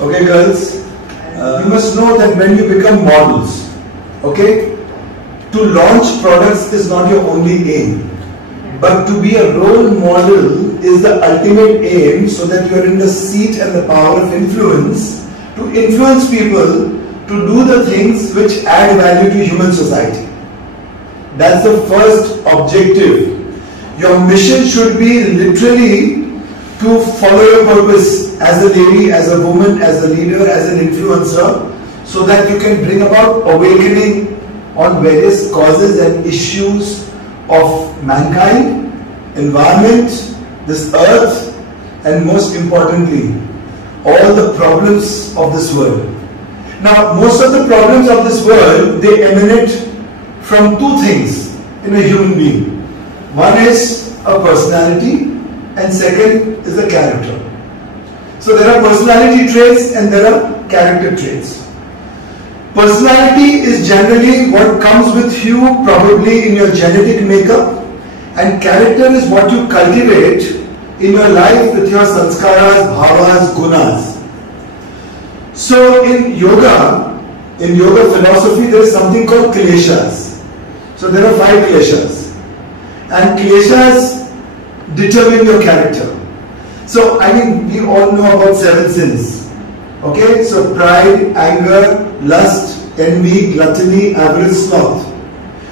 Okay, girls, you must know that when you become models, okay, to launch products is not your only aim, but to be a role model is the ultimate aim, so that you are in the seat and the power of influence to influence people to do the things which add value to human society. That's the first objective. Your mission should be literally to follow your purpose as a lady, as a woman, as a leader, as an influencer, so that you can bring about awakening on various causes and issues of mankind, environment, this earth, and most importantly, all the problems of this world. Now, most of the problems of this world, they emanate from two things in a human being. One is a personality, and second is a character. So there are personality traits and there are character traits. Personality is generally what comes with you probably in your genetic makeup, and character is what you cultivate in your life with your sanskaras, bhavas, gunas. So in yoga philosophy, there is something called kleshas. So there are 5 kleshas, and kleshas determine your character. So I mean, we all know about 7 sins. Okay, so pride, anger, lust, envy, gluttony, avarice, sloth.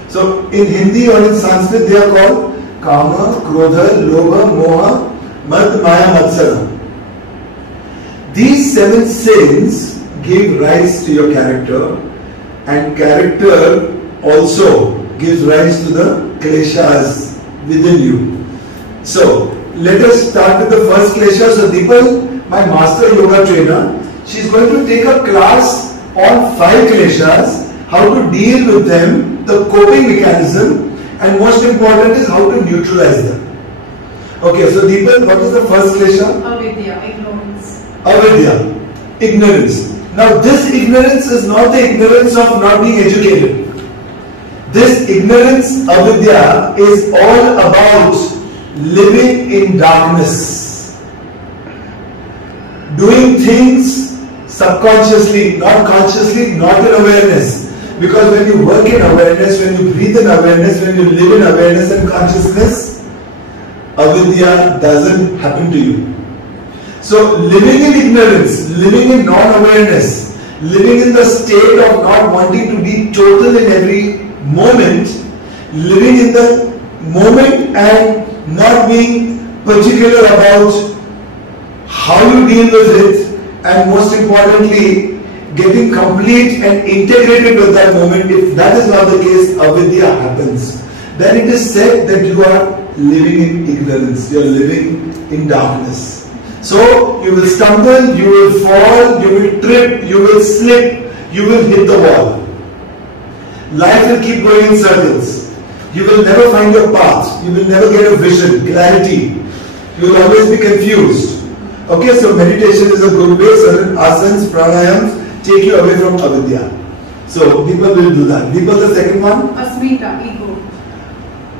So in Hindi or in Sanskrit they are called kama, krodha, lobha, moha, mad, maya, matsara. These 7 sins give rise to your character, and character also gives rise to the kleshas within you. So let us start with the first klesha. So Deepal, my master yoga trainer, she is going to take a class on 5 kleshas, how to deal with them, the coping mechanism, and most important is how to neutralize them. Okay, so Deepal, what is the first klesha? Avidya, ignorance. Avidya, ignorance. Now this ignorance is not the ignorance of not being educated. This ignorance, avidya, is all about living in darkness. Doing things subconsciously, not consciously, not in awareness. Because when you work in awareness, when you breathe in awareness, when you live in awareness and consciousness, avidya doesn't happen to you. So living in ignorance, living in non-awareness, living in the state of not wanting to be total in every moment, living in the moment and not being particular about how you deal with it, and most importantly, getting complete and integrated with that moment. If that is not the case, avidya happens. Then it is said that you are living in ignorance, you are living in darkness. So you will stumble, you will fall, you will trip, you will slip, you will hit the wall. Life will keep going in circles. You will never find your path. You will never get a vision, clarity. You will always be confused. Okay, so meditation is a good way. Certain asanas, pranayams take you away from avidya. So people will do that. People, the second one? Asmita, ego.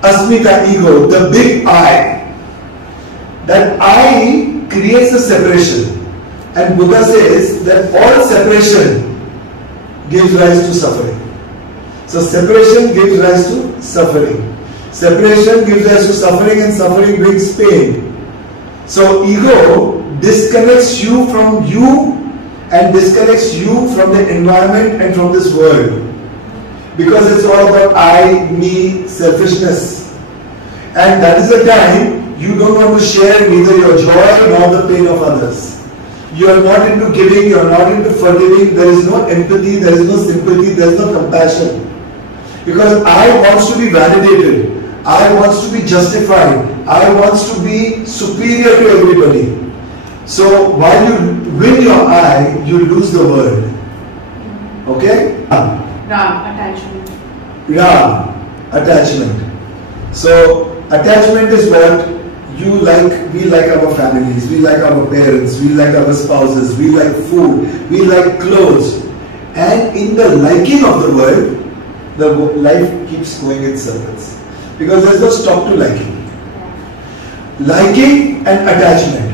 Asmita, ego, the big I. That I creates a separation. And Buddha says that all separation gives rise to suffering. So separation gives rise to suffering. Separation gives rise to suffering, and suffering brings pain. So ego disconnects you from you and disconnects you from the environment and from this world. Because it's all about I, me, selfishness. And that is the time you don't want to share neither your joy nor the pain of others. You are not into giving, you are not into forgiving, there is no empathy, there is no sympathy, there is no compassion. Because I wants to be validated, I wants to be justified, I wants to be superior to everybody. So while you win your I, you lose the world. Okay? Ram, attachment. Ram, attachment. So attachment is what you like, we like our families, we like our parents, we like our spouses, we like food, we like clothes. And in the liking of the world, the life keeps going in circles. Because there is no stop to liking. Liking and attachment.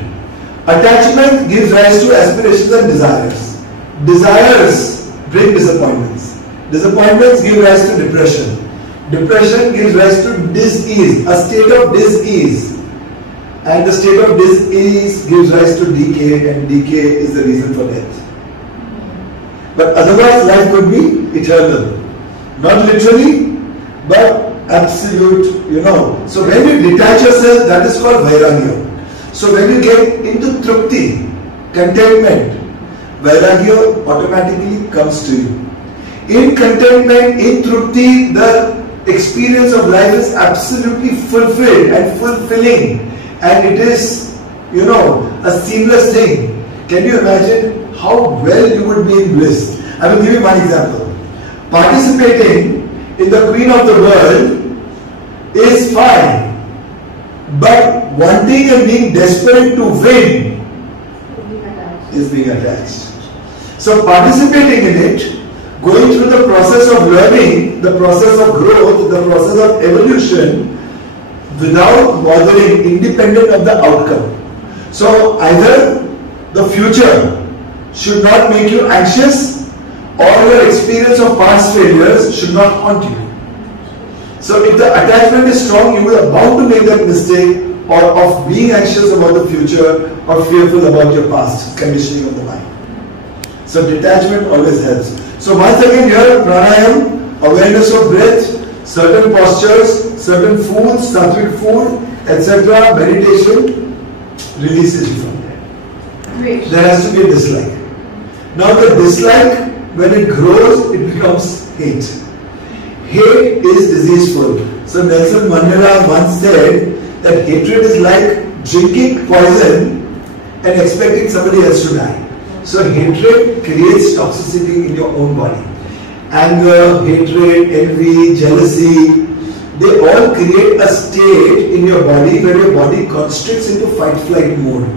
Attachment gives rise to aspirations and desires. Desires bring disappointments. Disappointments give rise to depression. Depression gives rise to dis-ease, a state of dis-ease. And the state of dis-ease gives rise to decay, and decay is the reason for death. But otherwise life could be eternal. Not literally, but absolute, So when you detach yourself, that is called vairagya. So when you get into trupti, contentment, vairagya automatically comes to you. In contentment, in trupti, the experience of life is absolutely fulfilled and fulfilling, and it is, a seamless thing. Can you imagine how well you would be in bliss? I will give you one example. Participating in the Queen of the World is fine, but wanting and being desperate to win is being attached. So participating in it, going through the process of learning, the process of growth, the process of evolution, without bothering, independent of the outcome. So either the future should not make you anxious, or your experience of past failures should not haunt you. So if the attachment is strong, you are bound to make that mistake, or of being anxious about the future, or fearful about your past conditioning of the mind. So detachment always helps. So once again here, pranayam, awareness of breath, certain postures, certain foods, sattvic food, etc., meditation, releases you from there. Great. There has to be a dislike. Now the dislike, when it grows, it becomes hate. Hate is diseaseful. So Nelson Mandela once said that hatred is like drinking poison and expecting somebody else to die. So hatred creates toxicity in your own body. Anger, hatred, envy, jealousy, they all create a state in your body where your body constricts into fight-flight mode.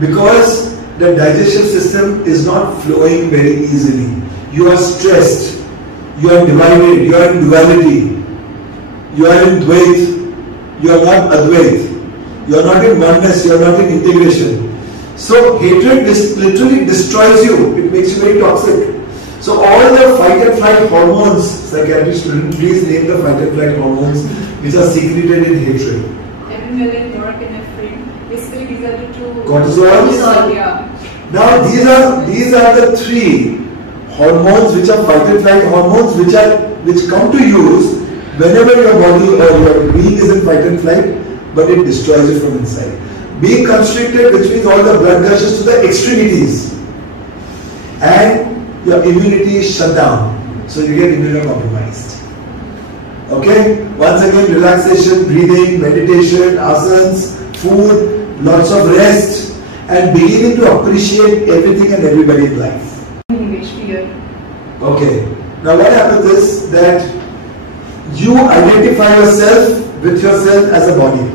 Because the digestive system is not flowing very easily. You are stressed, you are divided, you are in duality, you are in Dvait, you are not Advait, you are not in oneness, you are not in integration. So hatred literally destroys you. It makes you very toxic. So all the fight and flight hormones, psychiatrist student, please name the fight and flight hormones which are secreted in hatred. Adrenaline, norepinephrine, basically these are the two. Cortisol. Yeah. Now these are the three hormones which are fight and flight hormones which come to use whenever your body or your being is in fight and flight, but it destroys you from inside. Being constricted, which means all the blood rushes to the extremities, and your immunity is shut down, so you get immunocompromised. Okay? Once again, relaxation, breathing, meditation, asanas, food, lots of rest, and beginning to appreciate everything and everybody in life. Okay. Now what happens is that you identify yourself with yourself as a body.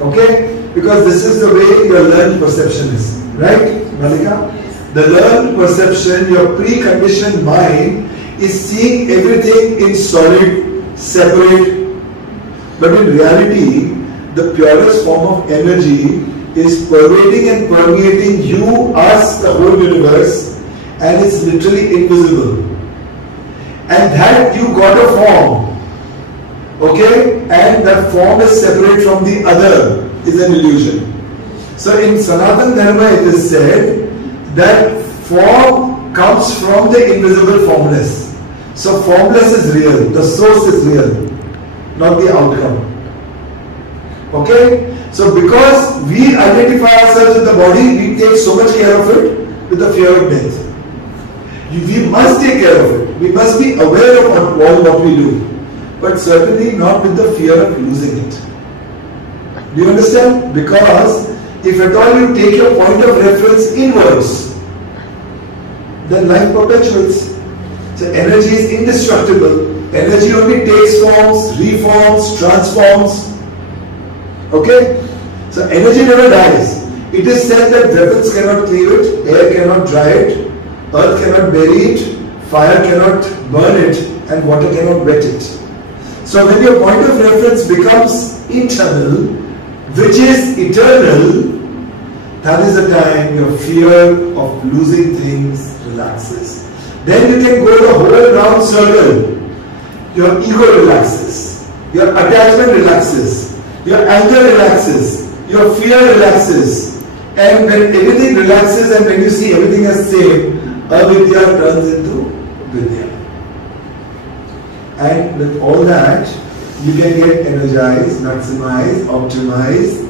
Okay? Because this is the way your learned perception is. Right, Malika? The learned perception, your preconditioned mind is seeing everything in solid, separate. But in reality, the purest form of energy is pervading and permeating you, us, the whole universe, and it's literally invisible. And that you got a form. Okay? And that form is separate from the other. Is an illusion. So in Sanatana Dharma it is said that form comes from the invisible formless. So formless is real, the source is real, not the outcome. Okay? So because we identify ourselves with the body, we take so much care of it with the fear of death. We must take care of it. We must be aware of all what we do, but certainly not with the fear of losing it. Do you understand? Because if at all you take your point of reference inwards, then life perpetuates. So energy is indestructible. Energy only takes forms, reforms, transforms. Okay? So energy never dies. It is said that weapons cannot cleave it, air cannot dry it, earth cannot bury it, fire cannot burn it, and water cannot wet it. So when your point of reference becomes internal, which is eternal, That is the time your fear of losing things relaxes. Then you can go the whole round circle. Your ego relaxes. Your attachment relaxes. Your anger relaxes. Your fear relaxes. And when everything relaxes and when you see everything as same, avidya turns into vidya. And with all that, you can get energized, maximize, optimize,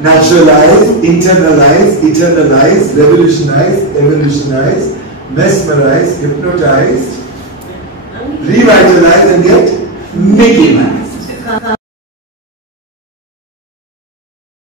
naturalize, internalize, eternalize, revolutionize, evolutionize, mesmerize, hypnotize, revitalize and get Mickey Mouse.